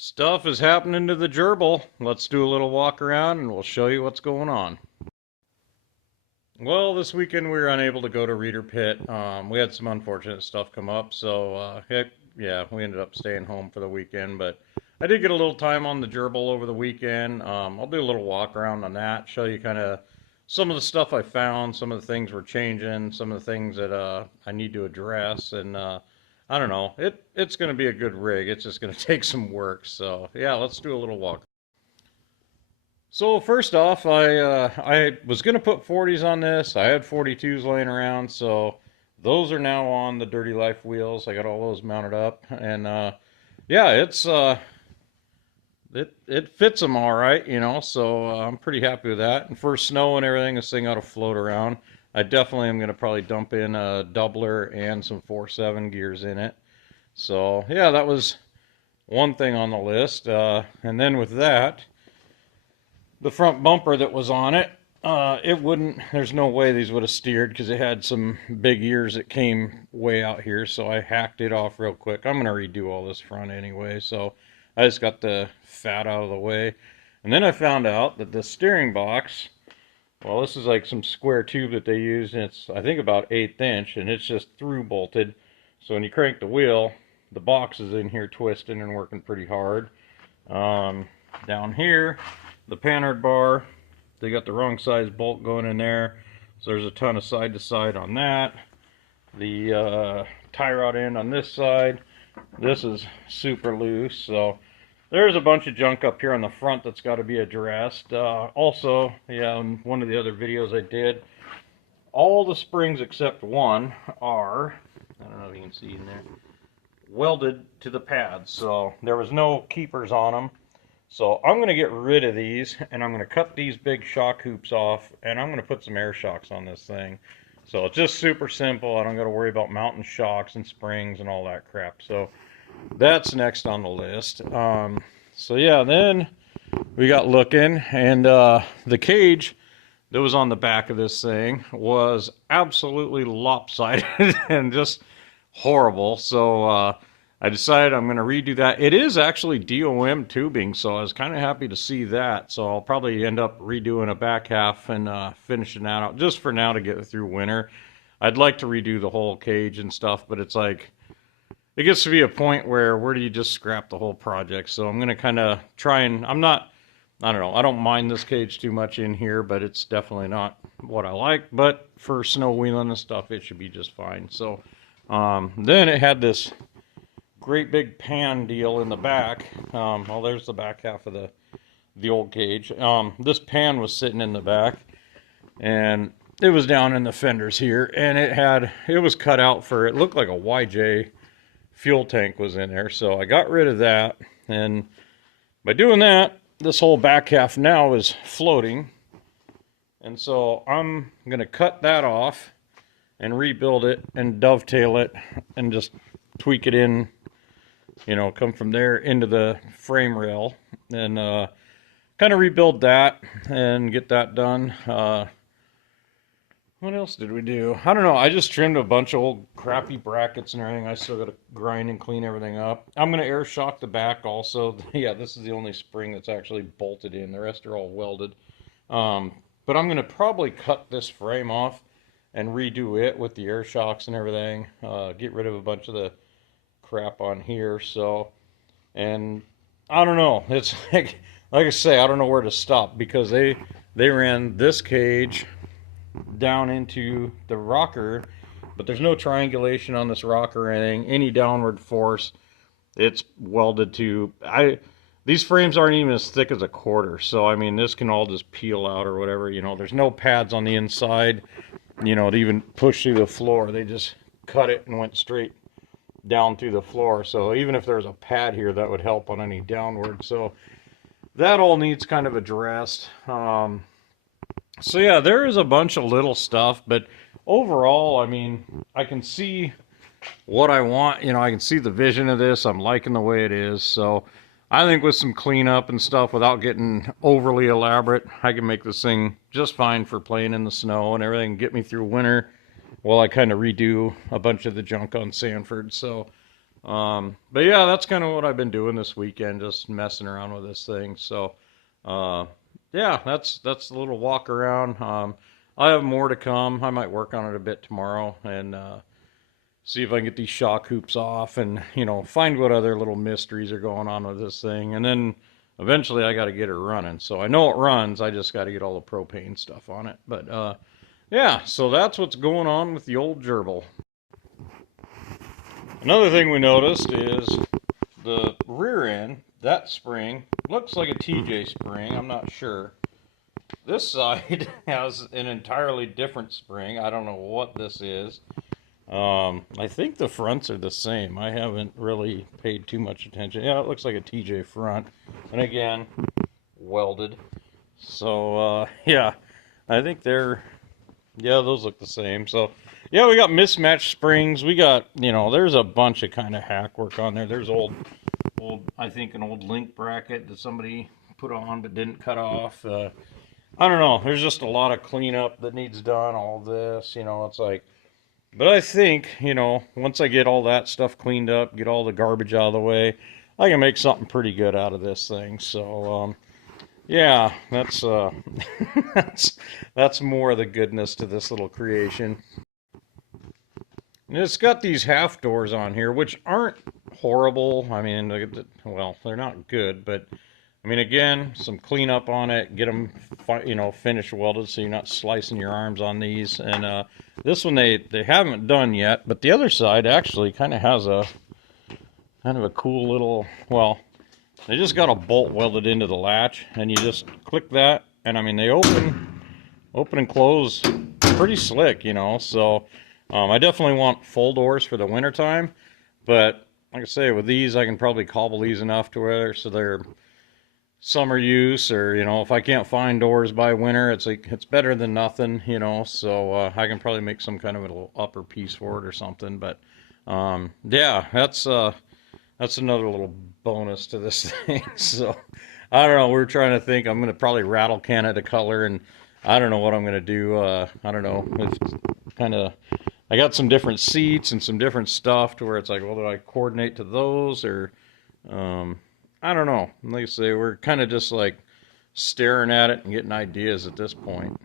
Stuff is happening to the gerbil. Let's do a little walk around and we'll show you what's going on. Well, this weekend we were unable to go to Reader Pit. We had some unfortunate stuff come up, so yeah, we ended up staying home for the weekend. But I did get a little time on the gerbil over the weekend. I'll do a little walk around on that, show you kind of some of the stuff I found, some of the things we're changing, some of the things that I need to address, and I don't know. It's going to be a good rig. It's just going to take some work. So yeah, let's do a little walk. So first off, I was gonna put 40s on this. I had 42's laying around, so those are now on the Dirty Life wheels. I got all those mounted up, and yeah, it fits them all right, you know. So I'm pretty happy with that. And for snow and everything, this thing ought to float around. I definitely am gonna probably dump in a doubler and some 4.7 gears in it. So yeah, that was one thing on the list. And then with that, the front bumper that was on it, it wouldn't, there's no way these would have steered because it had some big ears that came way out here, so I hacked it off real quick. I'm going to redo all this front anyway, so I just got the fat out of the way. And then I found out that the steering box, well, this is like some square tube that they use, and it's, I think, about 1/8 inch, and it's just through bolted. So when you crank the wheel, the box is in here twisting and working pretty hard. Down here, the panhard bar, they got the wrong size bolt going in there, so there's a ton of side to side on that. The tie rod end on this side, this is super loose, so there's a bunch of junk up here on the front that's got to be addressed. Also, yeah, in one of the other videos I did, all the springs except one are, I don't know if you can see in there, welded to the pads, so there was no keepers on them. So I'm going to get rid of these, and I'm going to cut these big shock hoops off, and I'm going to put some air shocks on this thing. So it's just super simple. I don't got to worry about mounting shocks and springs and all that crap. So that's next on the list. So yeah, then we got looking, and the cage that was on the back of this thing was absolutely lopsided and just horrible. So I decided I'm going to redo that. It is actually DOM tubing, so I was kind of happy to see that. So I'll probably end up redoing a back half and finishing that out just for now to get through winter. I'd like to redo the whole cage and stuff, but it's like, it gets to be a point where do you just scrap the whole project? So I'm going to kind of try and, I don't know, I don't mind this cage too much in here, but it's definitely not what I like. But for snow wheeling and stuff, it should be just fine. So then it had this great big pan deal in the back. Well, there's the back half of the old cage. This pan was sitting in the back, and it was down in the fenders here, and it was cut out for, it looked like a YJ fuel tank was in there. So I got rid of that, and by doing that, this whole back half now is floating. And so I'm gonna cut that off and rebuild it and dovetail it and just tweak it in, you know, come from there into the frame rail, and kind of rebuild that and get that done. What else did we do? I don't know. I just trimmed a bunch of old crappy brackets and everything. I still got to grind and clean everything up. I'm going to air shock the back also. Yeah, this is the only spring that's actually bolted in. The rest are all welded. But I'm going to probably cut this frame off and redo it with the air shocks and everything. Get rid of a bunch of the crap on here. So, and I don't know, it's like I say, I don't know where to stop, because they ran this cage down into the rocker, but there's no triangulation on this rocker or anything, any downward force. It's welded to, these frames aren't even as thick as a quarter, so I mean, this can all just peel out or whatever, you know. There's no pads on the inside, you know, to even push through the floor. They just cut it and went straight down through the floor. So even if there's a pad here, that would help on any downward. So that all needs kind of addressed. So yeah, there is a bunch of little stuff, but overall, I mean, I can see what I want. You know, I can see the vision of this. I'm liking the way it is. So I think with some cleanup and stuff, without getting overly elaborate, I can make this thing just fine for playing in the snow and everything, get me through winter while I kind of redo a bunch of the junk on Sanford. So But yeah, that's kind of what I've been doing this weekend, just messing around with this thing. So, uh, yeah, that's a little walk around. I have more to come. I might work on it a bit tomorrow and see if I can get these shock hoops off and, find what other little mysteries are going on with this thing. And then eventually I got to get her running. So I know it runs. I just got to get all the propane stuff on it. But yeah, so that's what's going on with the old gerbil. Another thing we noticed is the rear end, that spring, looks like a TJ spring. I'm not sure. This side has an entirely different spring. I don't know what this is. I think the fronts are the same. I haven't really paid too much attention. Yeah, it looks like a TJ front. And again, welded. So, yeah, I think yeah, those look the same. So, yeah, we got mismatched springs. We got, there's a bunch of kind of hack work on there. There's I think an old link bracket that somebody put on but didn't cut off. I don't know. There's just a lot of cleanup that needs done. All this, it's like, but I think, once I get all that stuff cleaned up, get all the garbage out of the way, I can make something pretty good out of this thing. So, yeah, that's that's more of the goodness to this little creation. And it's got these half doors on here, which aren't horrible. I mean, well, they're not good, but I mean, again, some cleanup on it, get them, finish welded so you're not slicing your arms on these. And this one they haven't done yet, but the other side actually kind of has a cool little, well, they just got a bolt welded into the latch, and you just click that, and I mean, they open and close pretty slick, so I definitely want full doors for the winter time, but like I say, with these, I can probably cobble these enough to where so they're summer use, or if I can't find doors by winter, it's like it's better than nothing, so I can probably make some kind of a little upper piece for it or something. But yeah, that's another little bonus to this thing. So I don't know, we're trying to think. I'm gonna probably rattle can it a color, and I don't know what I'm gonna do. I don't know, it's kind of, I got some different seats and some different stuff to where it's like, well, do I coordinate to those, or I don't know. Like I say, we're kind of just like staring at it and getting ideas at this point.